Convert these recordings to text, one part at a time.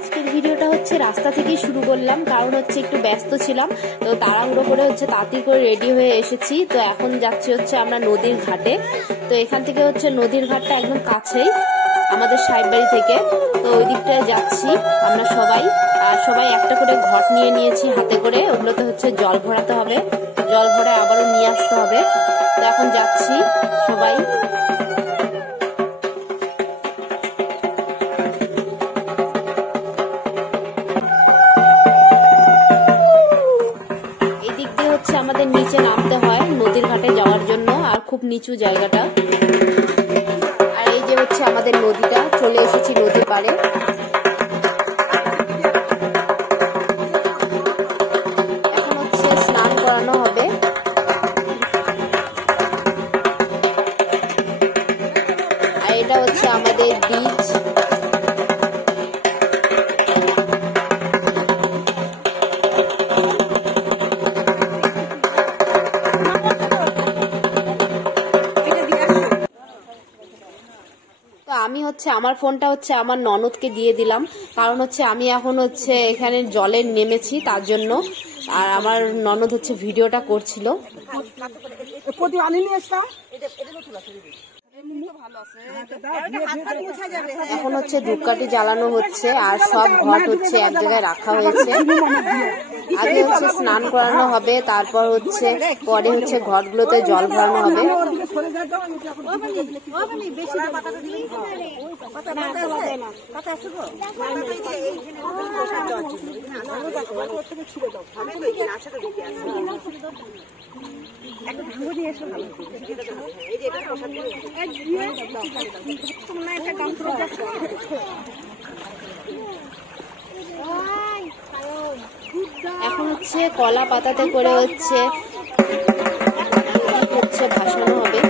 আজকের ভিডিওটা হচ্ছে রাস্তা থেকেই শুরু করলাম, কারণ হচ্ছে একটু ব্যস্ত ছিলাম, তো তাড়াহুড়ো করে হচ্ছে তাড়াতাড়ি করে রেডি হয়ে এসেছি। তো এখন যাচ্ছি হচ্ছে আমরা নদীর ঘাটে। তো এখান থেকে হচ্ছে নদীর ঘাটটা একদম কাছেই আমাদের সাহেববাড়ি থেকে, তো ওই দিকটায় যাচ্ছি আমরা সবাই। আর সবাই একটা করে ঘট নিয়ে নিয়েছি হাতে করে, ওগুলোতে হচ্ছে জল ভরাতে হবে, জল ভরে আবারও নিয়ে আসতে হবে। তো এখন যাচ্ছি সবাই। আমাদের নিচে নামতে হয় নদীর ঘাটে যাওয়ার জন্য, আর খুব নিচু জায়গাটা। আর এই যে হচ্ছে আমাদের নদীটা, চলে এসেছি নদীর পাড়ে। এখন হচ্ছে স্নান করানো হবে। আর এটা হচ্ছে আমাদের বিচ। আমি হচ্ছে আমার ফোনটা হচ্ছে আমার ননদকে দিয়ে দিলাম, কারণ হচ্ছে আমি এখন হচ্ছে এখানে জলে নেমেছি তার জন্য। আর আমার ননদ হচ্ছে ভিডিওটা করছিল। এখন হচ্ছে ধূপকাঠি জ্বালানো হচ্ছে, আর সব ঘট হচ্ছে এক জায়গায় রাখা হয়েছে। আগে হচ্ছে স্নান করানো হবে, তারপর হচ্ছে পরে হচ্ছে ঘটগুলোতে জল ভরানো হবে। এখন হচ্ছে কলা পাতাতে করে হচ্ছে ভাসানো হবে।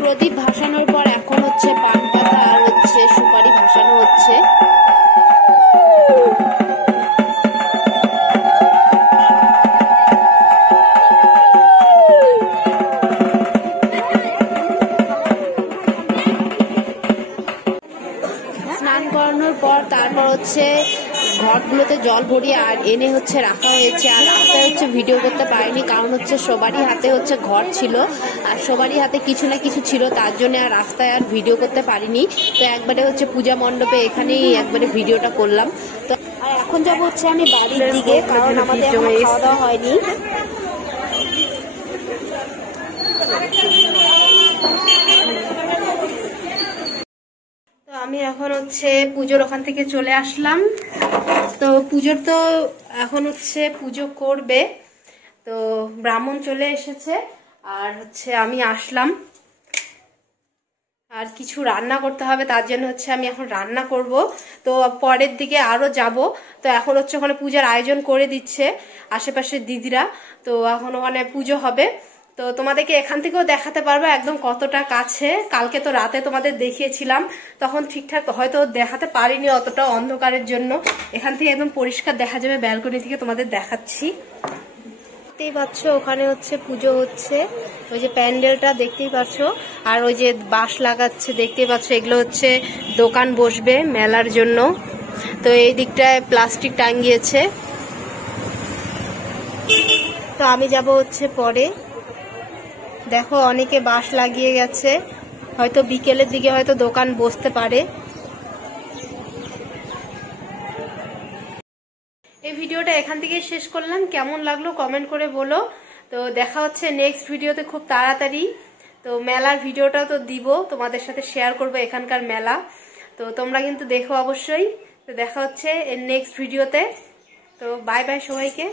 প্রদীপ ভাসানোর পর এখন হচ্ছে পান পাতা আর হচ্ছে সুপারি ভাসানো হচ্ছে। স্নান করানোর পর তারপর হচ্ছে ঘটগুলোতে জল ভরিয়ে আর এনে হচ্ছে রাখা হয়েছে। আর রাস্তায় হচ্ছে ভিডিও করতে পারিনি, কারণ হচ্ছে সবারই হাতে হচ্ছে ঘট ছিল, আর সবারই হাতে কিছু না কিছু ছিল, তার জন্য আর রাস্তায় আর ভিডিও করতে পারিনি। তো একবারে হচ্ছে পূজা মণ্ডপে এখানেই একবারে ভিডিওটা করলাম। তো আর এখন যাবো হচ্ছে আমি বাড়ির দিকে, কারণ আমাদের খাওয়া দাওয়া হয়নি। আমি এখন হচ্ছে পুজোর ওখান থেকে চলে আসলাম। তো পুজোর তো এখন হচ্ছে পুজো করবে, তো ব্রাহ্মণ চলে এসেছে, আর হচ্ছে আমি আসলাম। আর কিছু রান্না করতে হবে, তার জন্য হচ্ছে আমি এখন রান্না করব। তো পরের দিকে আরো যাব। তো এখন হচ্ছে ওখানে পূজার আয়োজন করে দিচ্ছে আশেপাশের দিদিরা, তো এখন ওখানে পুজো হবে। তো তোমাদেরকে এখান থেকেও দেখাতে পারবো একদম কতটা কাছে। কালকে তো রাতে তোমাদের দেখিয়েছিলাম, তখন ঠিকঠাক হয়তো দেখাতে পারিনি অতটা অন্ধকারের জন্য। এখান থেকে একদম পরিষ্কার দেখা যাবে, ব্যালকনি থেকে তোমাদের দেখাচ্ছি। দেখতেই পাচ্ছ ওখানে হচ্ছে পুজো হচ্ছে, ওই যে প্যান্ডেলটা দেখতেই পাচ্ছ, আর ওই যে বাঁশ লাগাচ্ছে দেখতেই পাচ্ছ, এগুলো হচ্ছে দোকান বসবে মেলার জন্য। তো এই দিকটায় প্লাস্টিক টাঙ্গিয়েছে। তো আমি যাব হচ্ছে পরে। দেখো অনেকে বাঁশ লাগিয়ে গেছে, হয়তো বিকেলের দিকে হয়তো দোকান বসতে পারে। এই ভিডিওটা এখান থেকে শেষ করলাম। কেমন লাগলো কমেন্ট করে বলো। তো দেখা হচ্ছে নেক্সট ভিডিওতে খুব তাড়াতাড়ি। তো মেলার ভিডিওটাও তো দিব, তোমাদের সাথে শেয়ার করবো এখানকার মেলা। তো তোমরা কিন্তু দেখো অবশ্যই। তো দেখা হচ্ছে নেক্সট ভিডিওতে। তো বাই বাই সবাইকে।